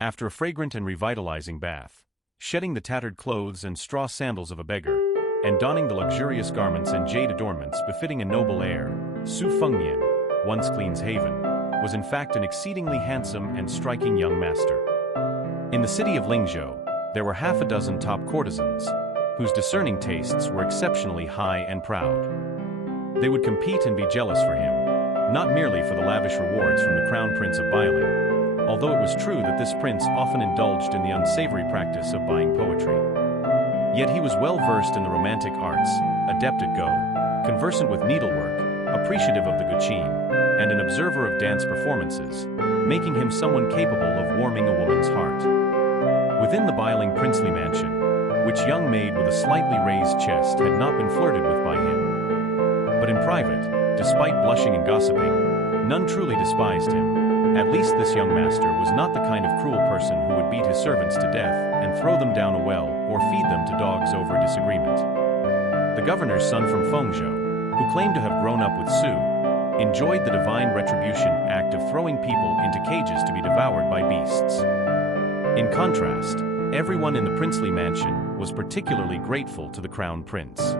After a fragrant and revitalizing bath, shedding the tattered clothes and straw sandals of a beggar, and donning the luxurious garments and jade adornments befitting a noble heir, Su Fengnian, once Clean's haven, was in fact an exceedingly handsome and striking young master. In the city of Lingzhou, there were half a dozen top courtesans, whose discerning tastes were exceptionally high and proud. They would compete and be jealous for him, not merely for the lavish rewards from the crown prince of Bailing, although it was true that this prince often indulged in the unsavory practice of buying poetry. Yet he was well versed in the romantic arts, adept at Go, conversant with needlework, appreciative of the guqin, and an observer of dance performances, making him someone capable of warming a woman's heart. Within the Bailing princely mansion, which young maid with a slightly raised chest had not been flirted with by him. But in private, despite blushing and gossiping, none truly despised him. At least this young master was not the kind of cruel person who would beat his servants to death and throw them down a well or feed them to dogs over a disagreement. The governor's son from Fengzhou, who claimed to have grown up with Su, enjoyed the divine retribution act of throwing people into cages to be devoured by beasts. In contrast, everyone in the princely mansion was particularly grateful to the crown prince.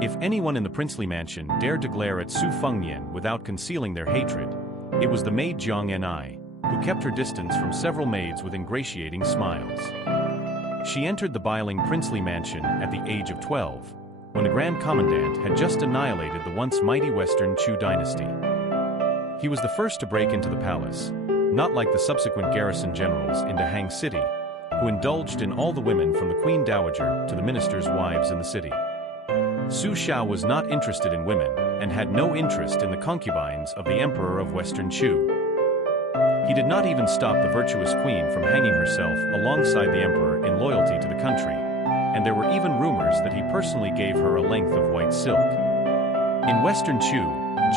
If anyone in the princely mansion dared to glare at Su Fengnian without concealing their hatred, it was the maid Jiang Enai, who kept her distance from several maids with ingratiating smiles. She entered the Bailing princely mansion at the age of 12, when the Grand Commandant had just annihilated the once mighty Western Chu dynasty. He was the first to break into the palace, not like the subsequent garrison generals into Hang City, who indulged in all the women from the Queen Dowager to the ministers' wives in the city. Su Xiao was not interested in women and had no interest in the concubines of the Emperor of Western Chu. He did not even stop the virtuous queen from hanging herself alongside the emperor in loyalty to the country, and there were even rumors that he personally gave her a length of white silk. In Western Chu,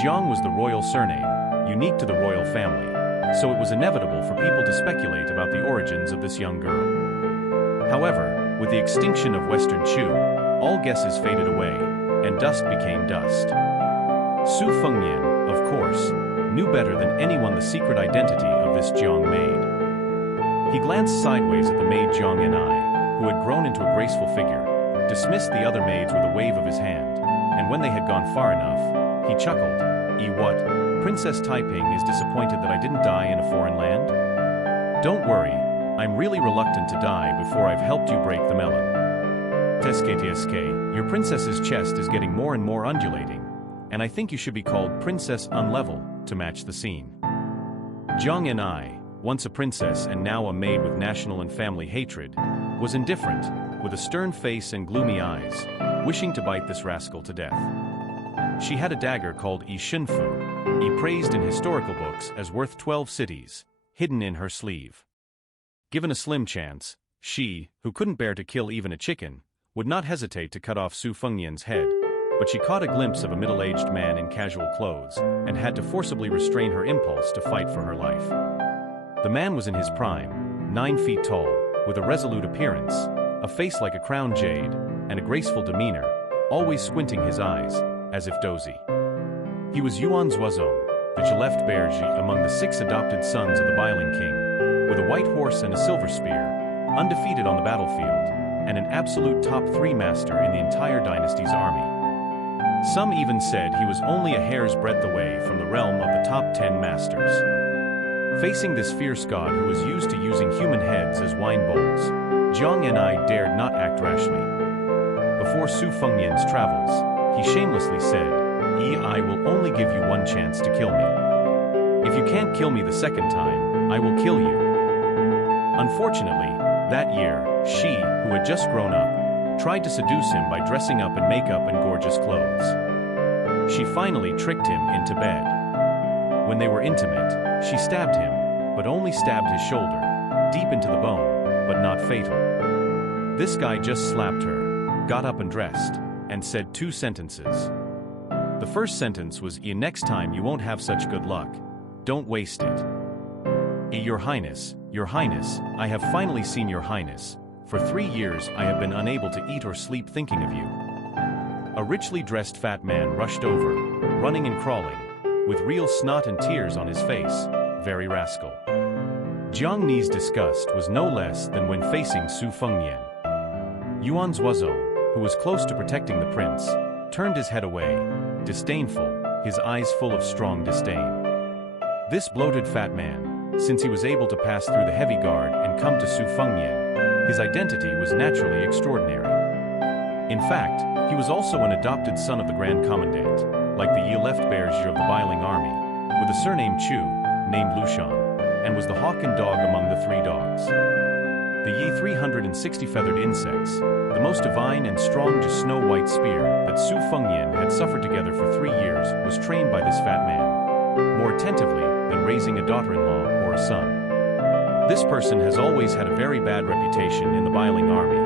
Jiang was the royal surname, unique to the royal family, so it was inevitable for people to speculate about the origins of this young girl. However, with the extinction of Western Chu, all guesses faded away, and dust became dust. Su Fengnian, of course, knew better than anyone the secret identity of this Jiang maid. He glanced sideways at the maid Jiang Enai, who had grown into a graceful figure, dismissed the other maids with a wave of his hand, and when they had gone far enough, he chuckled, What? Princess Taiping is disappointed that I didn't die in a foreign land? Don't worry, I'm really reluctant to die before I've helped you break the melon. Tsk, your princess's chest is getting more and more undulating, and I think you should be called Princess Unlevel to match the scene. Jiang Enai, once a princess and now a maid with national and family hatred, was indifferent, with a stern face and gloomy eyes, wishing to bite this rascal to death. She had a dagger called Yi Shinfu, praised in historical books as worth 12 cities, hidden in her sleeve. Given a slim chance, she, who couldn't bear to kill even a chicken, would not hesitate to cut off Su Fengnian's head, but she caught a glimpse of a middle-aged man in casual clothes and had to forcibly restrain her impulse to fight for her life. The man was in his prime, 9 feet tall, with a resolute appearance, a face like a crowned jade, and a graceful demeanor, always squinting his eyes, as if dozy. He was Yuan Zuozong, the Geleft Berge among the 6 adopted sons of the Bailing king, with a white horse and a silver spear, undefeated on the battlefield, and an absolute top 3 master in the entire dynasty's army. Some even said he was only a hair's breadth away from the realm of the top 10 masters. Facing this fierce god who was used to using human heads as wine bowls, Jiang Enai dared not act rashly. Before Su Fengnian's travels, he shamelessly said, I will only give you one chance to kill me. If you can't kill me the second time, I will kill you. Unfortunately, that year, she, who had just grown up, tried to seduce him by dressing up in makeup and gorgeous clothes. She finally tricked him into bed. When they were intimate, she stabbed him, but only stabbed his shoulder, deep into the bone, but not fatal. This guy just slapped her, got up and dressed, and said 2 sentences. The first sentence was, Next time you won't have such good luck. Don't waste it. Your Highness, I have finally seen Your Highness. For 3 years I have been unable to eat or sleep thinking of you. A richly dressed fat man rushed over, running and crawling, with real snot and tears on his face, very rascal. Jiang Ni's disgust was no less than when facing Su Fengnian. Yuan Zuozong, who was close to protecting the prince, turned his head away, disdainful, his eyes full of strong disdain. This bloated fat man, since he was able to pass through the heavy guard and come to Su Fengnian, his identity was naturally extraordinary. In fact, he was also an adopted son of the Grand Commandant, like the Yi left Berger of the Biling army, with a surname Chu, named Lushan, and was the hawk and dog among the three dogs. The Yi 360 feathered insects, the most divine and strong just snow-white spear that Su Fengnian had suffered together for 3 years, was trained by this fat man, more attentively than raising a daughter-in-law or a son. This person has always had a very bad reputation in the Biling army,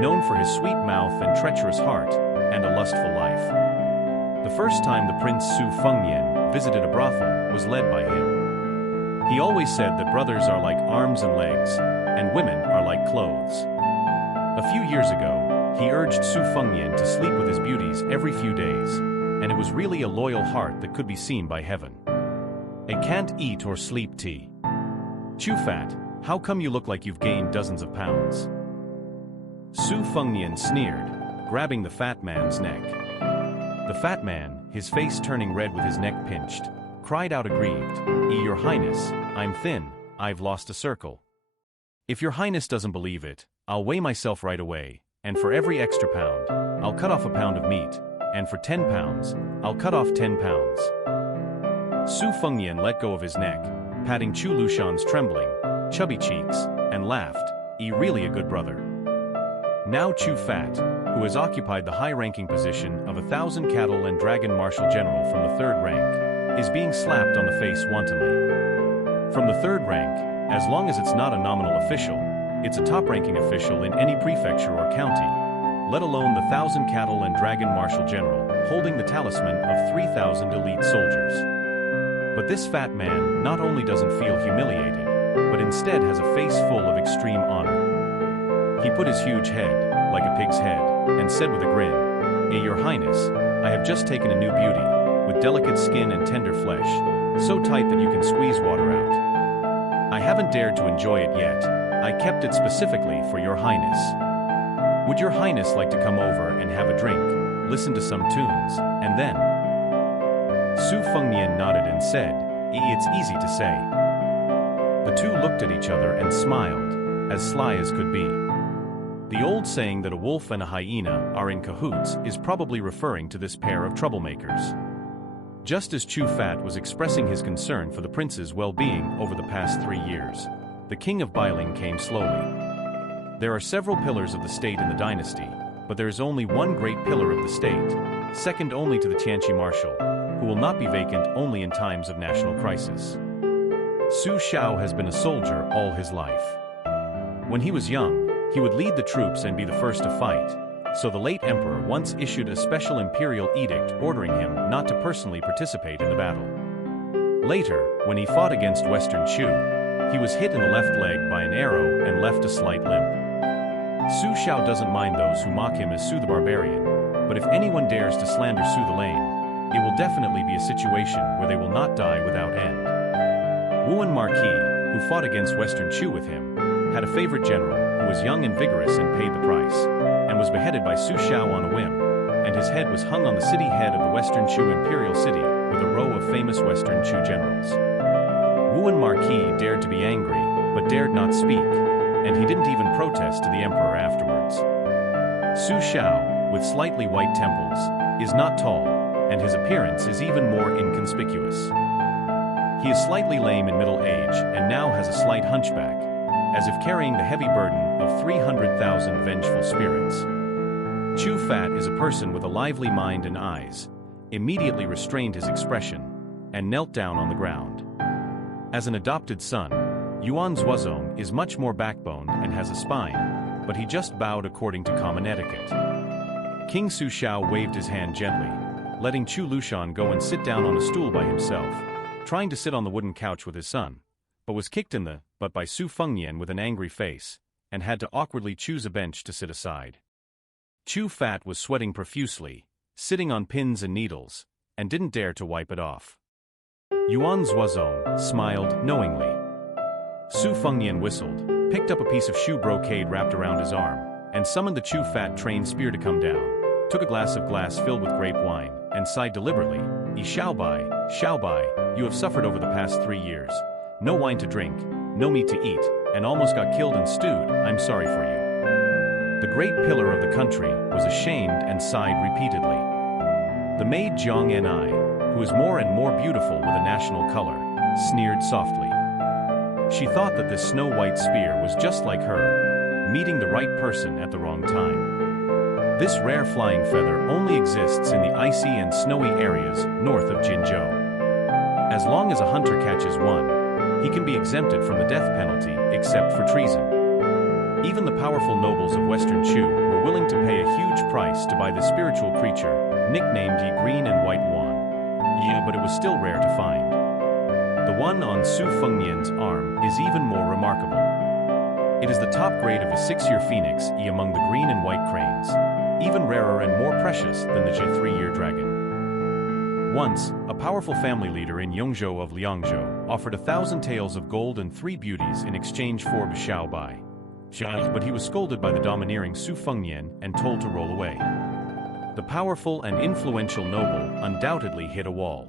known for his sweet mouth and treacherous heart, and a lustful life. The first time the Prince Su Fengnian visited a brothel was led by him. He always said that brothers are like arms and legs, and women are like clothes. A few years ago, he urged Su Fengnian to sleep with his beauties every few days, and it was really a loyal heart that could be seen by heaven. A can't eat or sleep tea. Chu Fat, how come you look like you've gained dozens of pounds? Su Fengnian sneered, grabbing the fat man's neck. The fat man, his face turning red with his neck pinched, cried out aggrieved, Your Highness, I'm thin, I've lost a circle. If your Highness doesn't believe it, I'll weigh myself right away, and for every extra pound, I'll cut off a pound of meat, and for 10 pounds, I'll cut off 10 pounds. Su Fengnian let go of his neck, patting Chu Lushan's trembling, chubby cheeks, and laughed, Really a good brother. Now Chu Fat, who has occupied the high-ranking position of 1,000 cattle and dragon marshal general from the 3rd rank, is being slapped on the face wantonly. From the 3rd rank, as long as it's not a nominal official, it's a top-ranking official in any prefecture or county, let alone the 1,000 cattle and dragon marshal general, holding the talisman of 3,000 elite soldiers. But this fat man not only doesn't feel humiliated, but instead has a face full of extreme honor. He put his huge head, like a pig's head, and said with a grin, Your Highness, I have just taken a new beauty, with delicate skin and tender flesh, so tight that you can squeeze water out. I haven't dared to enjoy it yet, I kept it specifically for your Highness. Would your Highness like to come over and have a drink, listen to some tunes, and then? Su Fengnian nodded and said, It's easy to say. The two looked at each other and smiled, as sly as could be. The old saying that a wolf and a hyena are in cahoots is probably referring to this pair of troublemakers. Just as Chu Fat was expressing his concern for the prince's well-being over the past 3 years, the king of Biling came slowly. There are several pillars of the state in the dynasty, but there is only one great pillar of the state, second only to the Tianqi marshal, who will not be vacant only in times of national crisis. Su Xiao has been a soldier all his life. When he was young, he would lead the troops and be the first to fight, so the late emperor once issued a special imperial edict ordering him not to personally participate in the battle. Later, when he fought against Western Chu, he was hit in the left leg by an arrow and left a slight limp. Su Xiao doesn't mind those who mock him as Su the Barbarian, but if anyone dares to slander Su the Lame, it will definitely be a situation where they will not die without end. Wuan Marquis, who fought against Western Chu with him, had a favorite general who was young and vigorous and paid the price, and was beheaded by Su Xiao on a whim, and his head was hung on the city head of the Western Chu imperial city with a row of famous Western Chu generals. Wuan Marquis dared to be angry, but dared not speak, and he didn't even protest to the emperor afterwards. Su Xiao, with slightly white temples, is not tall, and his appearance is even more inconspicuous. He is slightly lame in middle age and now has a slight hunchback, as if carrying the heavy burden of 300,000 vengeful spirits. Chu Fat is a person with a lively mind and eyes, immediately restrained his expression, and knelt down on the ground. As an adopted son, Yuan Zuozong is much more backboned and has a spine, but he just bowed according to common etiquette. King Su Xiao waved his hand gently, letting Chu Lushan go and sit down on a stool by himself, trying to sit on the wooden couch with his son, but was kicked in the butt by Su Fengnian with an angry face, and had to awkwardly choose a bench to sit aside. Chu Fat was sweating profusely, sitting on pins and needles, and didn't dare to wipe it off. Yuan Zuozong smiled knowingly. Su Fengnian whistled, picked up a piece of shoe brocade wrapped around his arm, and summoned the Chu Fat trained spear to come down, took a glass filled with grape wine, and sighed deliberately, Yi Xiaobai, you have suffered over the past 3 years. No wine to drink, no meat to eat, and almost got killed and stewed. I'm sorry for you. The great pillar of the country was ashamed and sighed repeatedly. The maid Jiang Ni, who is more and more beautiful with a national color, sneered softly. She thought that this snow-white spear was just like her, meeting the right person at the wrong time. This rare flying feather only exists in the icy and snowy areas north of Jinzhou. As long as a hunter catches one, he can be exempted from the death penalty except for treason. Even the powerful nobles of Western Chu were willing to pay a huge price to buy the spiritual creature, nicknamed Yi Green and White Yuan. Yeah, but it was still rare to find. The one on Su Fengnian's arm is even more remarkable. It is the top grade of a 6-year phoenix among the green and white cranes, even rarer and more precious than the 3-year dragon. Once, a powerful family leader in Yongzhou of Liangzhou offered 1,000 taels of gold and 3 beauties in exchange for Xiaobai. But he was scolded by the domineering Su Fengnian and told to roll away. The powerful and influential noble undoubtedly hit a wall.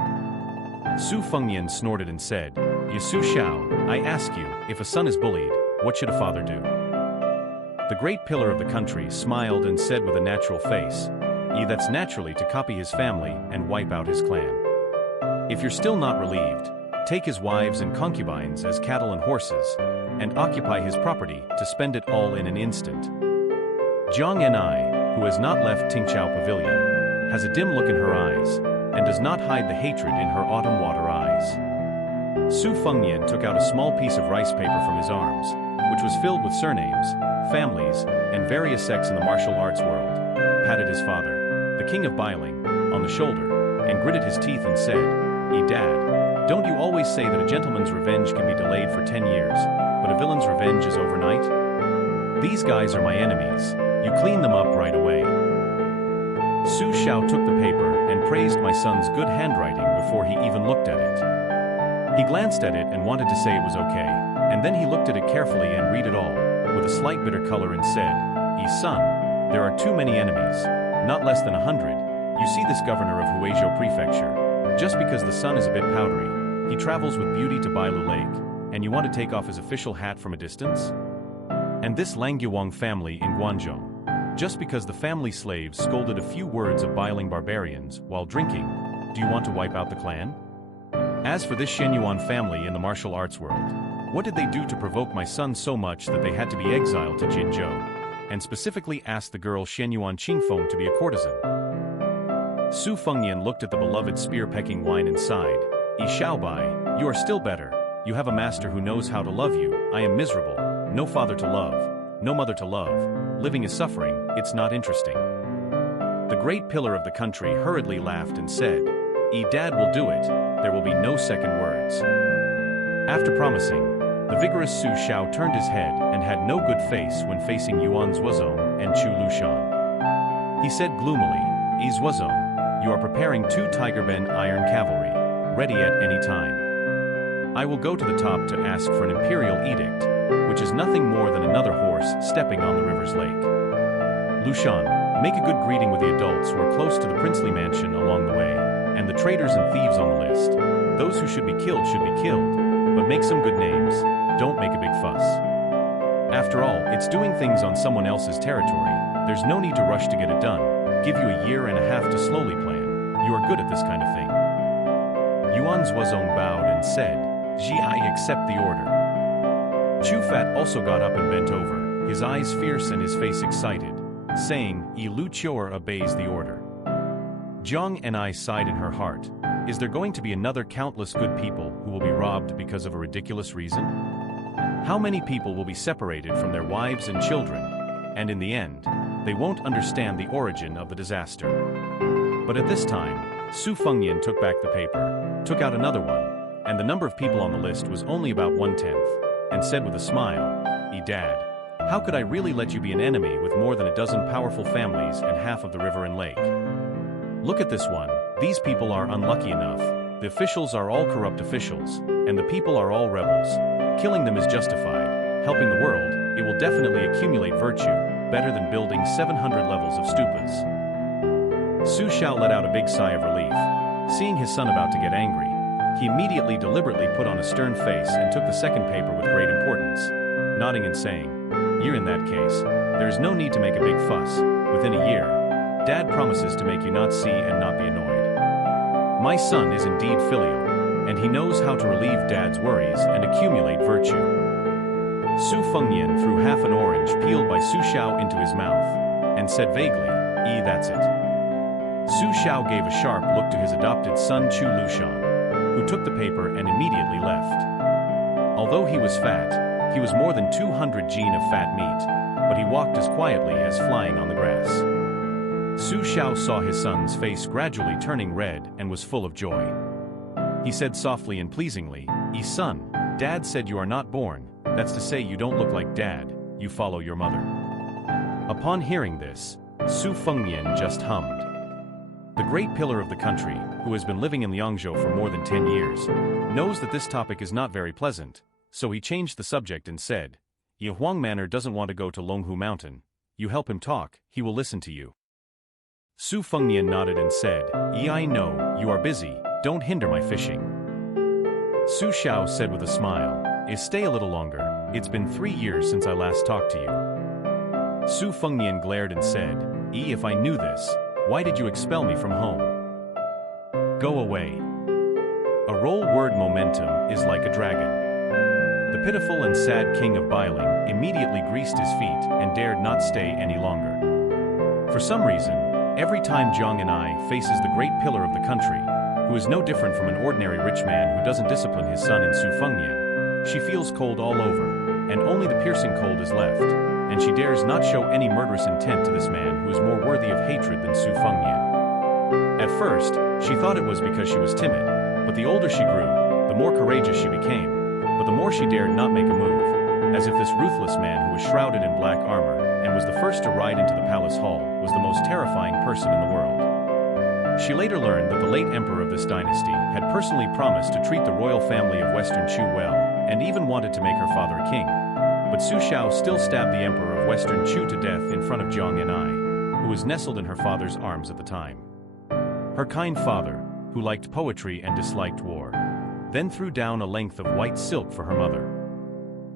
Su Fengnian snorted and said, Su Xiao, I ask you, if a son is bullied, what should a father do? The great pillar of the country smiled and said with a natural face, that's naturally to copy his family and wipe out his clan. If you're still not relieved, take his wives and concubines as cattle and horses, and occupy his property to spend it all in an instant. Jiang Ni, who has not left Tingqiao Pavilion, has a dim look in her eyes, and does not hide the hatred in her autumn water eyes. Su Fengnian took out a small piece of rice paper from his arms, which was filled with surnames, families, and various sects in the martial arts world, patted his father, the king of Bailing, on the shoulder, and gritted his teeth and said, Dad, don't you always say that a gentleman's revenge can be delayed for 10 years, but a villain's revenge is overnight? These guys are my enemies. You clean them up right away. Su Xiao took the paper and praised my son's good handwriting before he even looked at it. He glanced at it and wanted to say it was okay, and then he looked at it carefully and read it all, with a slight bitter color and said, Son, there are too many enemies, not less than 100. You see this governor of Huizhou Prefecture. Just because the sun is a bit powdery, he travels with beauty to Bailu Lake, and you want to take off his official hat from a distance? And this Langyuang family in Guangzhou. Just because the family slaves scolded a few words of Bailing barbarians while drinking, do you want to wipe out the clan? As for this Shenyuan family in the martial arts world, what did they do to provoke my son so much that they had to be exiled to Jinzhou, and specifically asked the girl Shenyuan Qingfeng to be a courtesan? Su Fengnian looked at the beloved spear-pecking wine and sighed, Yi Xiaobai, you are still better. You have a master who knows how to love you. I am miserable, no father to love, no mother to love. Living is suffering, it's not interesting. The great pillar of the country hurriedly laughed and said, Dad will do it, there will be no second words. After promising, the vigorous Su Xiao turned his head and had no good face when facing Yuan Zuozong and Chu Lushan. He said gloomily, Zuozong, you are preparing 2 Tigerben iron cavalry, ready at any time. I will go to the top to ask for an imperial edict, which is nothing more than another horse stepping on the river's lake. Lushan, make a good greeting with the adults who are close to the princely mansion along the way, and the traitors and thieves on the list. Those who should be killed, but make some good names, don't make a big fuss. After all, it's doing things on someone else's territory, there's no need to rush to get it done, give you a year and a half to slowly plan, you are good at this kind of thing. Yuan Zuozong bowed and said, I accept the order. Chu Fat also got up and bent over, his eyes fierce and his face excited, saying, Lu Qiu'er obeys the order. Jiang Ni sighed in her heart, is there going to be another countless good people who will be robbed because of a ridiculous reason? How many people will be separated from their wives and children, and in the end, they won't understand the origin of the disaster. But at this time, Su Fengnian took back the paper, took out another one, and the number of people on the list was only about 1/10, and said with a smile, Dad, how could I really let you be an enemy with more than a dozen powerful families and half of the river and lake? Look at this one, these people are unlucky enough, the officials are all corrupt officials, and the people are all rebels. Killing them is justified. Helping the world, it will definitely accumulate virtue, better than building 700 levels of stupas. Su Xiao let out a big sigh of relief. Seeing his son about to get angry, he immediately deliberately put on a stern face and took the second paper with great importance, nodding and saying, "You're in that case. There is no need to make a big fuss. Within a year, Dad promises to make you not see and not be annoyed. My son is indeed filial, and he knows how to relieve Dad's worries and accumulate virtue." Su Fengnian threw half an orange peeled by Su Xiao into his mouth, and said vaguely, That's it." Su Xiao gave a sharp look to his adopted son Chu Lushan, who took the paper and immediately left. Although he was fat, he was more than 200 gene of fat meat, but he walked as quietly as flying on the grass. Su Xiao saw his son's face gradually turning red and was full of joy. He said softly and pleasingly, Son, Dad said you are not born, that's to say you don't look like Dad, you follow your mother." Upon hearing this, Su Fengnian just hummed. The great pillar of the country, who has been living in Liangzhou for more than 10 years, knows that this topic is not very pleasant, so he changed the subject and said, "Ye Huang Manor doesn't want to go to Longhu Mountain. You help him talk, he will listen to you." Su Fengnian nodded and said, I know, you are busy, don't hinder my fishing." Su Xiao said with a smile, Stay a little longer, it's been 3 years since I last talked to you." Su Fengnian glared and said, If I knew this, why did you expel me from home? Go away. A roll word momentum is like a dragon. The pitiful and sad king of Bailing immediately greased his feet and dared not stay any longer. For some reason, every time Zhang and I faces the great pillar of the country, who is no different from an ordinary rich man who doesn't discipline his son in Su Fengnian, she feels cold all over, and only the piercing cold is left, and she dares not show any murderous intent to this man who is more worthy of hatred than Su Fengnian. At first, she thought it was because she was timid, but the older she grew, the more courageous she became, but the more she dared not make a move, as if this ruthless man who was shrouded in black armor and was the first to ride into the palace hall was the most terrifying person in the world. She later learned that the late emperor of this dynasty had personally promised to treat the royal family of Western Chu well, and even wanted to make her father a king. But Su Xiao still stabbed the emperor of Western Chu to death in front of Zhang and I, who was nestled in her father's arms at the time. Her kind father, who liked poetry and disliked war, then threw down a length of white silk for her mother.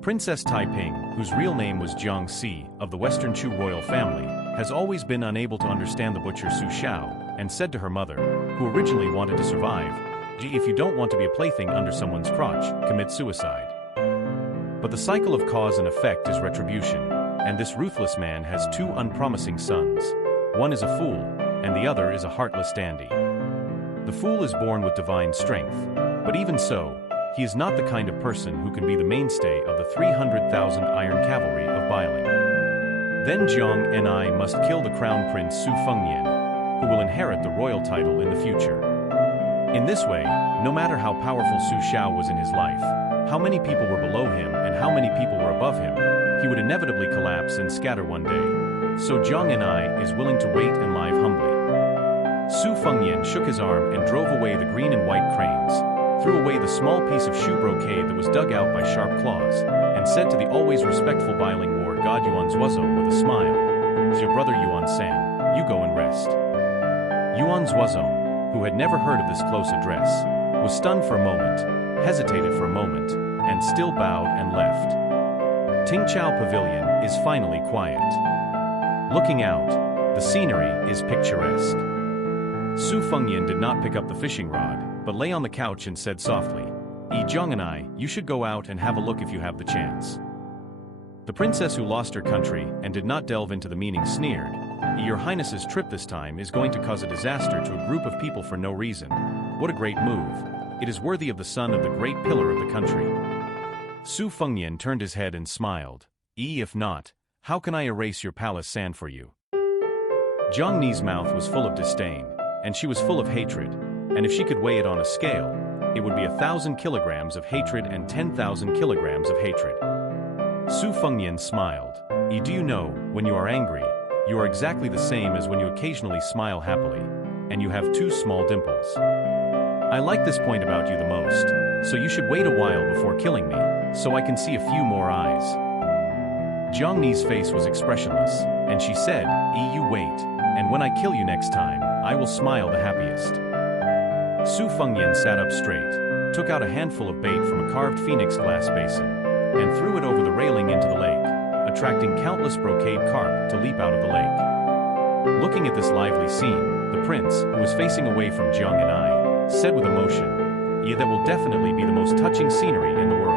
Princess Taiping, whose real name was Jiang Si, of the Western Chu royal family, has always been unable to understand the butcher Su Xiao, and said to her mother, who originally wanted to survive, If you don't want to be a plaything under someone's crotch, commit suicide. But the cycle of cause and effect is retribution, and this ruthless man has 2 unpromising sons. One is a fool, and the other is a heartless dandy. The fool is born with divine strength, but even so, he is not the kind of person who can be the mainstay of the 300,000 iron cavalry of Bailing. Then Jiang and I must kill the crown prince Su Fengnian, who will inherit the royal title in the future. In this way, no matter how powerful Su Xiao was in his life, how many people were below him and how many people were above him, he would inevitably collapse and scatter one day. So Jiang and I is willing to wait and live humbly. Su Fengnian shook his arm and drove away the green and white cranes, threw away the small piece of shoe brocade that was dug out by sharp claws, and said to the always respectful Bailing war god Yuan Zuozong with a smile, Your brother Yuan San, you go and rest. Yuan Zuozong, who had never heard of this close address, was stunned for a moment, hesitated for a moment, and still bowed and left. Tingchao Pavilion is finally quiet. Looking out, the scenery is picturesque. Su Fengnian did not pick up the fishing rod, but lay on the couch and said softly, Zhang and I, you should go out and have a look if you have the chance. The princess who lost her country and did not delve into the meaning sneered, Your Highness's trip this time is going to cause a disaster to a group of people for no reason. What a great move. It is worthy of the son of the great pillar of the country. Su Fengnian turned his head and smiled. If not, how can I erase your palace sand for you? Zhang Ni's mouth was full of disdain, and she was full of hatred, and if she could weigh it on a scale, it would be 1,000 kilograms of hatred and 10,000 kilograms of hatred. Su Fengnian smiled. Do you know, when you are angry, you are exactly the same as when you occasionally smile happily, and you have 2 small dimples. I like this point about you the most. so you should wait a while before killing me, so I can see a few more eyes." Jiang Ni's face was expressionless, and she said, "You wait, and when I kill you next time, I will smile the happiest." Su Fengyan sat up straight, took out a handful of bait from a carved phoenix glass basin, and threw it over the railing into the lake, attracting countless brocade carp to leap out of the lake. Looking at this lively scene, the prince, who was facing away from Jiang and I, said with emotion, "Yeah, that will definitely be the most touching scenery in the world."